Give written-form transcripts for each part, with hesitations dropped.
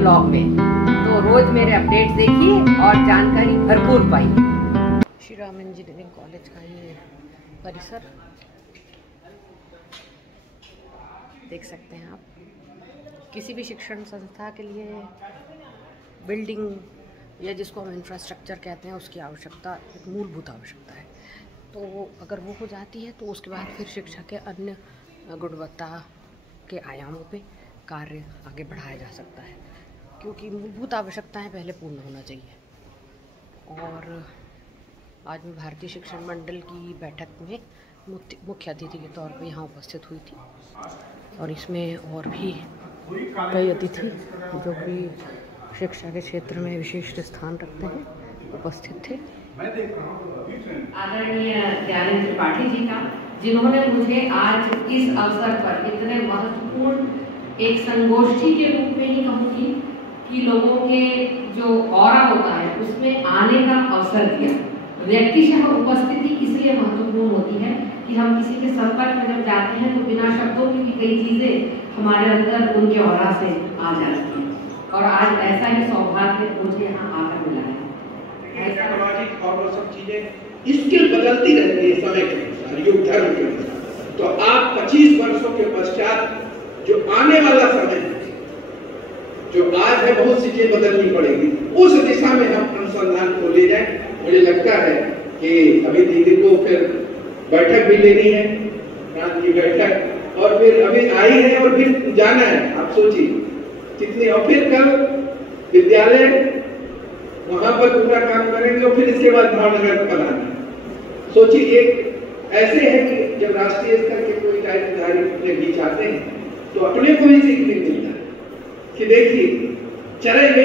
Blog में। तो रोज मेरे अपडेट्स देखिए और जानकारी भरपूर पाइए। श्री राम इंजीनियरिंग कॉलेज का ये परिसर देख सकते हैं आप। किसी भी शिक्षण संस्था के लिए बिल्डिंग या जिसको हम इंफ्रास्ट्रक्चर कहते हैं उसकी आवश्यकता एक मूलभूत आवश्यकता है। तो अगर वो हो जाती है तो उसके बाद फिर शिक्षा के अन्य गुणवत्ता के आयामों पे कार्य आगे बढ़ाया जा सकता है, क्योंकि मूलभूत आवश्यकताएं पहले पूर्ण होना चाहिए। और आज मैं भारतीय शिक्षण मंडल की बैठक में मुख्य अतिथि के तौर पे यहाँ उपस्थित हुई थी, और इसमें और भी कई अतिथि जो कि शिक्षा के क्षेत्र में विशिष्ट स्थान रखते हैं उपस्थित थे। आदरणीय दयानंद त्रिपाठी जी का, जिन्होंने मुझे आज इस अवसर पर इतने महत्वपूर्ण एक संगोष्ठी के रूप में ही कहूँगी कि लोगों के जो ऑरा होता है उसमें आने का अवसर दिया। व्यक्तिशः उपस्थिति इसलिए महत्वपूर्ण होती है कि हम किसी के संपर्क में जब जाते हैं तो बिना शब्दों की भी कई चीजें हमारे अंदर उनके ऑरा से आ जाती हैं, और आज ऐसा ही सौभाग्य मुझे यहाँ आकर मिला है। टेक्नोलॉजी और वो सब चीजें स्किल बदलती रहती है समय के अनुसार, युग धर्म के अनुसार। तो आप 25 वर्षों के पश्चात जो आने वाला समय है, जो आज है, बहुत सी चीजें बदलनी पड़ेगी, उस दिशा में हम अनुसंधान को ले जाएं। मुझे लगता है कि अभी दीदी को फिर बैठक भी लेनी है, प्रांत की बैठक, और फिर अभी आई है और फिर जाना है। आप सोचिए कितनी, और फिर कल विद्यालय वहां पर पूरा काम करेंगे और फिर इसके बाद भावनगर पढ़ाना। सोचिए एक ऐसे है कि जब राष्ट्रीय स्तर के कोई कार्यकारी अपने बीच आते हैं तो अपने को ही सीखने मिलता है कि देखिए चलेंगे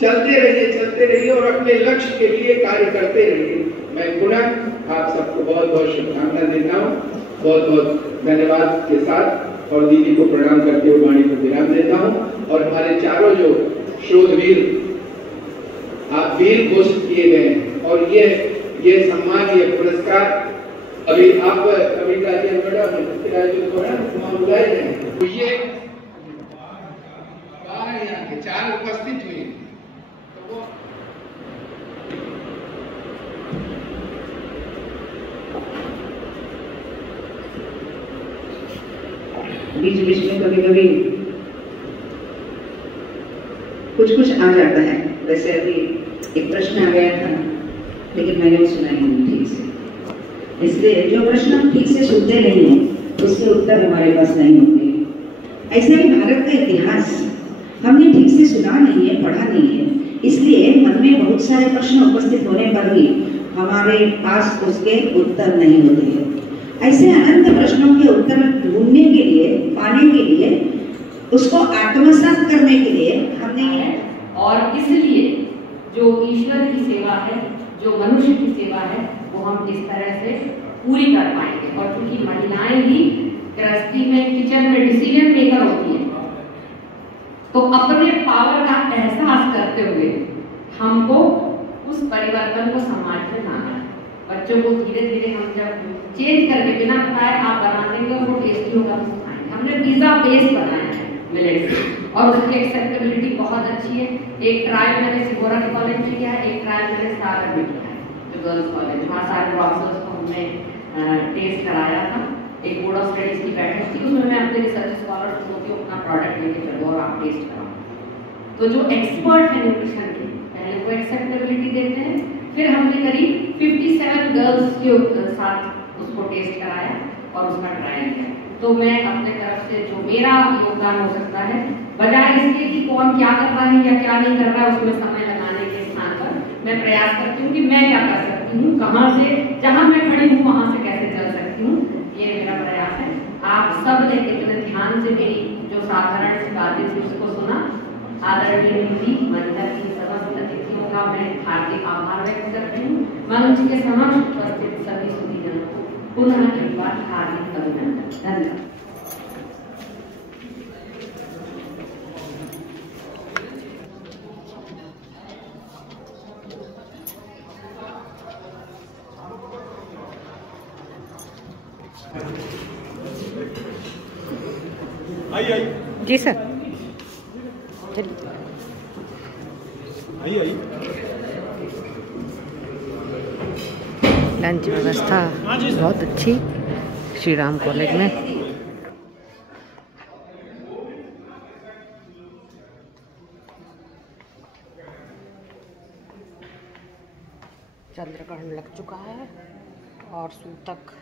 चलते रहिए और अपने लक्ष्य के लिए कार्य करते रहिए। मैं पुनः आप सबको बहुत बहुत शुभकामनाएं देता हूँ, बहुत बहुत धन्यवाद के साथ, और दीदी को प्रणाम करते हुए वाणी को विराम देता हूँ। और हमारे चारों जो शोधवीर आप वीर घोषित किए गए हैं, और ये सम्मान, ये पुरस्कार अभी आप अभी बुलाए गए, तो ये यहाँ के चार उपस्थित हुए, तो वो बीच में कभी कुछ आ जाता है। वैसे अभी एक प्रश्न आ गया था लेकिन मैंने सुना ही नहीं ठीक से, इसलिए जो प्रश्न हम ठीक से सुनते नहीं हैं उसके उत्तर हमारे पास नहीं होंगे। ऐसे ही भारत का इतिहास हमने ठीक से सुना नहीं है, पढ़ा नहीं है, इसलिए मन में बहुत सारे प्रश्न उपस्थित होने पर भी हमारे पास उसके उत्तर नहीं होते हैं। ऐसे अनंत प्रश्नों के उत्तर ढूंढने के लिए, पाने के लिए, उसको आत्मसात करने के लिए हमने, और इसलिए जो ईश्वर की सेवा है, जो मनुष्य की सेवा है, वो हम इस तरह से पूरी कर पाएंगे। और क्योंकि महिलाएं ही गृहस्थी में, किचन में डिसीजन मेकर होती है, तो अपने पावर का एहसास करते हुए हमको उस परिवर्तन को समाज में लाना है। बच्चों को धीरे धीरे हम जब चेंज करके बिना बताए आप बना देंगे और वो टेस्टी होगा तो खाएंगे। हमने पिज्जा बेस बनाया है मिलेट से, और उसकी एक्सेप्टेबिलिटी बहुत अच्छी है। एक ट्रायल मैंने सिगोरा के कॉलेज में किया है, एक ट्रायल मैंने सागर में किया है, जो गर्ल्स कॉलेज, वहाँ सारे बॉक्सर्स को हमने टेस्ट कराया था। एक बोर्ड ऑफ स्टडीज की बैठक थी, उसमें मैं अपने रिसर्च स्कॉलर को अपना प्रोडक्ट लेके चलो और आप टेस्ट कराओ। तो जो एक्सपर्ट है न्यूट्रिशन के, पहले वो एक्सेप्टेबिलिटी देते हैं, फिर हमने करीब 57 गर्ल्स के साथ उसको टेस्ट कराया और उसका ट्रायल किया। तो मैं अपने तरफ से जो मेरा योगदान हो सकता है, बजाय इसके कि कौन क्या कर रहा है या क्या नहीं कर रहा है उसमें समय लगाने के स्थान पर, मैं प्रयास करती हूँ कि मैं क्या कर सकती हूँ, कहाँ से, जहाँ मैं खड़ी हूँ वहाँ से कैसे चल सकती हूँ, ये मेरा प्रयास है। आप सब ने कितने ध्यान से मेरी जो साधारण सी बातें थी उसको सुना। आदरणीय दीदी, मंडल की समस्त अतिथियों का मैं हार्दिक आभार व्यक्त करती हूँ। मंच के समक्ष उपस्थित सभी सुधीजनों को पुनः एक बार हार्दिक अभिनंदन। धन्यवाद। आई जी सर। चलिए लंच व्यवस्था बहुत अच्छी श्री राम कॉलेज में। चंद्रग्रहण लग चुका है और सूतक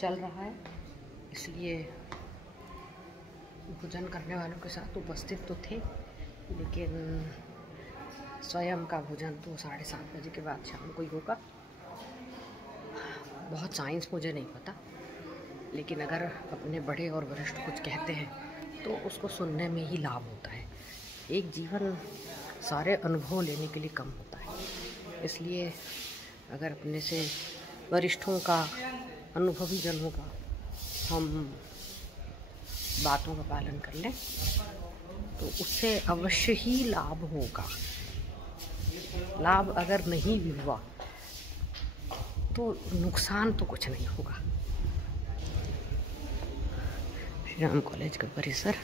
चल रहा है, इसलिए भोजन करने वालों के साथ उपस्थित तो थे, लेकिन स्वयं का भोजन तो 7:30 बजे के बाद शाम को ही होगा। बहुत साइंस मुझे नहीं पता, लेकिन अगर अपने बड़े और वरिष्ठ कुछ कहते हैं तो उसको सुनने में ही लाभ होता है। एक जीवन सारे अनुभव लेने के लिए कम होता है, इसलिए अगर अपने से वरिष्ठों का, अनुभवी जनों का हम बातों का पालन कर लें तो उससे अवश्य ही लाभ होगा। लाभ अगर नहीं भी हुआ तो नुकसान तो कुछ नहीं होगा। श्री राम कॉलेज का परिसर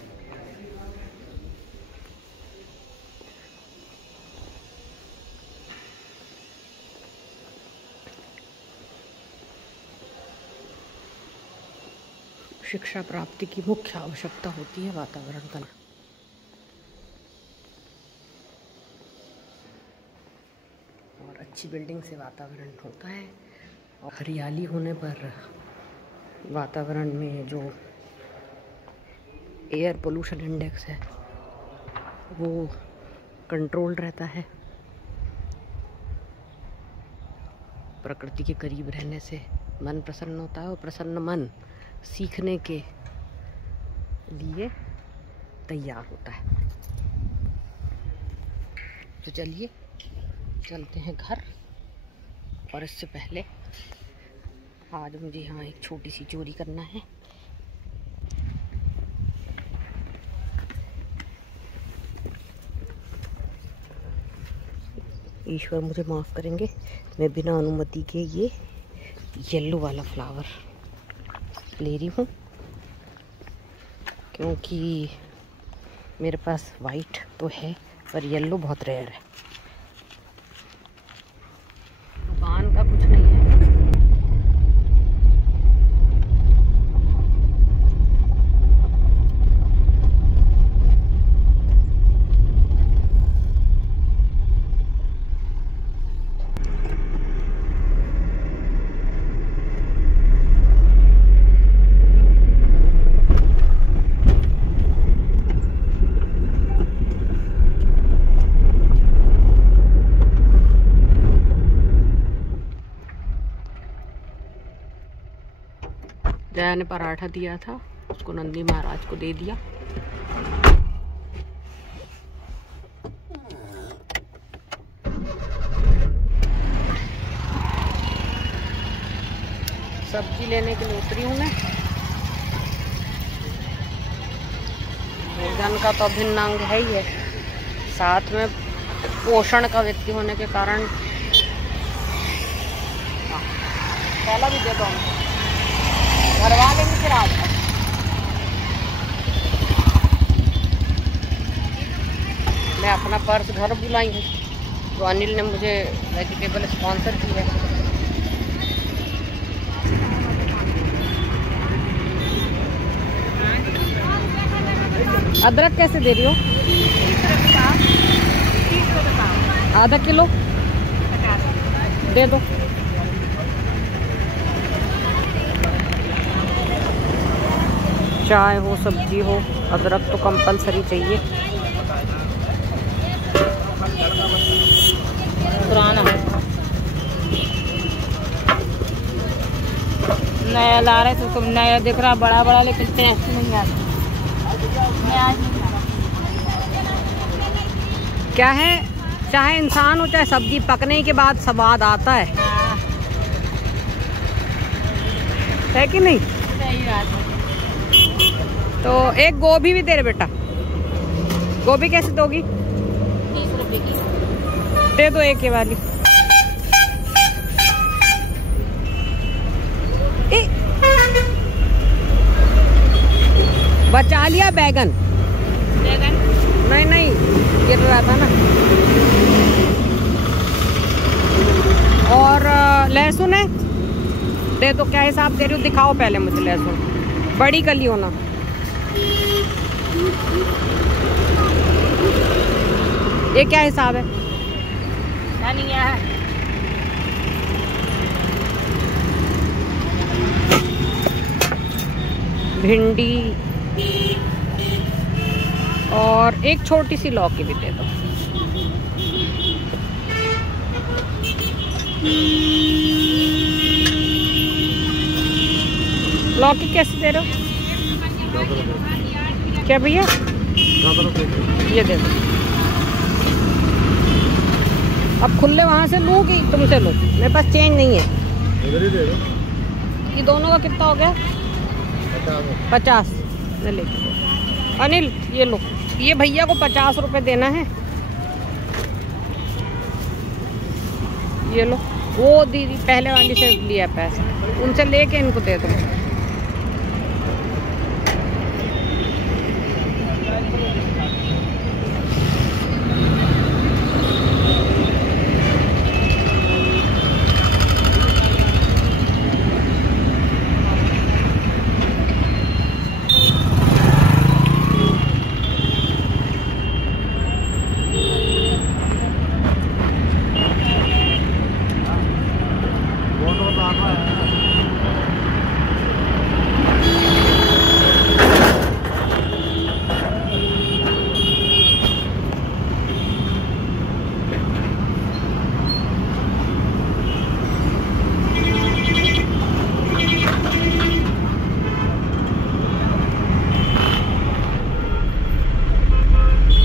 शिक्षा प्राप्ति की मुख्य आवश्यकता होती है वातावरण का। और अच्छी बिल्डिंग से वातावरण होता है, और हरियाली होने पर वातावरण में जो एयर पोल्यूशन इंडेक्स है वो कंट्रोल रहता है। प्रकृति के करीब रहने से मन प्रसन्न होता है, और प्रसन्न मन सीखने के लिए तैयार होता है। तो चलिए चलते हैं घर, और इससे पहले आज मुझे यहाँ एक छोटी सी चोरी करना है। ईश्वर मुझे माफ़ करेंगे, मैं बिना अनुमति के ये येलो वाला फ्लावर ले रही हूँ, क्योंकि मेरे पास वाइट तो है पर येलो बहुत रेयर है। दुकान का कुछ नहीं है। जया ने पराठा दिया था, उसको नंदी महाराज को दे दिया। सब्जी लेने के लिए उतरी हूँ मैं। भोजन का तो अभिन्न अंग है ही है, साथ में पोषण का व्यक्ति होने के कारण पहला भी दे दो, घरवा लेंगे फिर आज। मैं अपना पर्स घर बुलाई हूँ, तो अनिल ने मुझे वेजिटेबल स्पॉन्सर की है। अदरक कैसे दे रही हो? 30 रुपये आधा किलो दे दो। चाय हो, सब्जी हो, अदरक तो कंपलसरी चाहिए। पुराना है, नया ला रहे तो नया दिख रहा, बड़ा बड़ा, लेकिन टेस्ट नहीं आता। क्या है, चाहे इंसान हो चाहे सब्जी, पकने के बाद स्वाद आता है कि नहीं? सही बात है। तो एक गोभी भी दे रहे बेटा। गोभी कैसे दोगी? 30 रुपए की दे दो, एक ये वाली। बचा लिया बैगन। नहीं नहीं, गिर रहा था ना। और लहसुन है, दे दो। क्या हिसाब दे रही हो दिखाओ पहले मुझे लहसुन। बड़ी कली हो ना। ये क्या हिसाब है? धनिया है, भिंडी और एक छोटी सी लौकी भी दे दो। लौकी कैसे दे रहे हो? क्या भैया? ये दे दो। अब खुले वहाँ से लूँ कि तुमसे लूँ? मेरे पास चेंज नहीं है। इधर ही दे दो। ये दोनों का कितना हो गया? 50। मैं लेके दो। अनिल ये लो, ये भैया को 50 रुपए देना है। ये लो, वो दीदी पहले वाली से लिया पैसा, उनसे लेके इनको दे दो।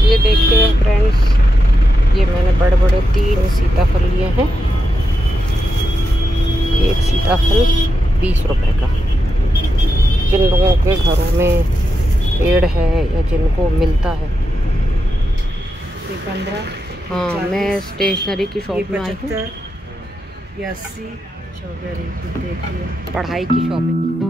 ये देखिए फ्रेंड्स, ये मैंने बड़े बड़े 3 सीताफल लिए हैं। एक सीताफल 20 रुपए का। जिन लोगों के घरों में पेड़ है या जिनको मिलता है। 15। हाँ, मैं स्टेशनरी की शॉप में आई हूँ। 75 या 80 देखिए, पढ़ाई की शॉपिंग।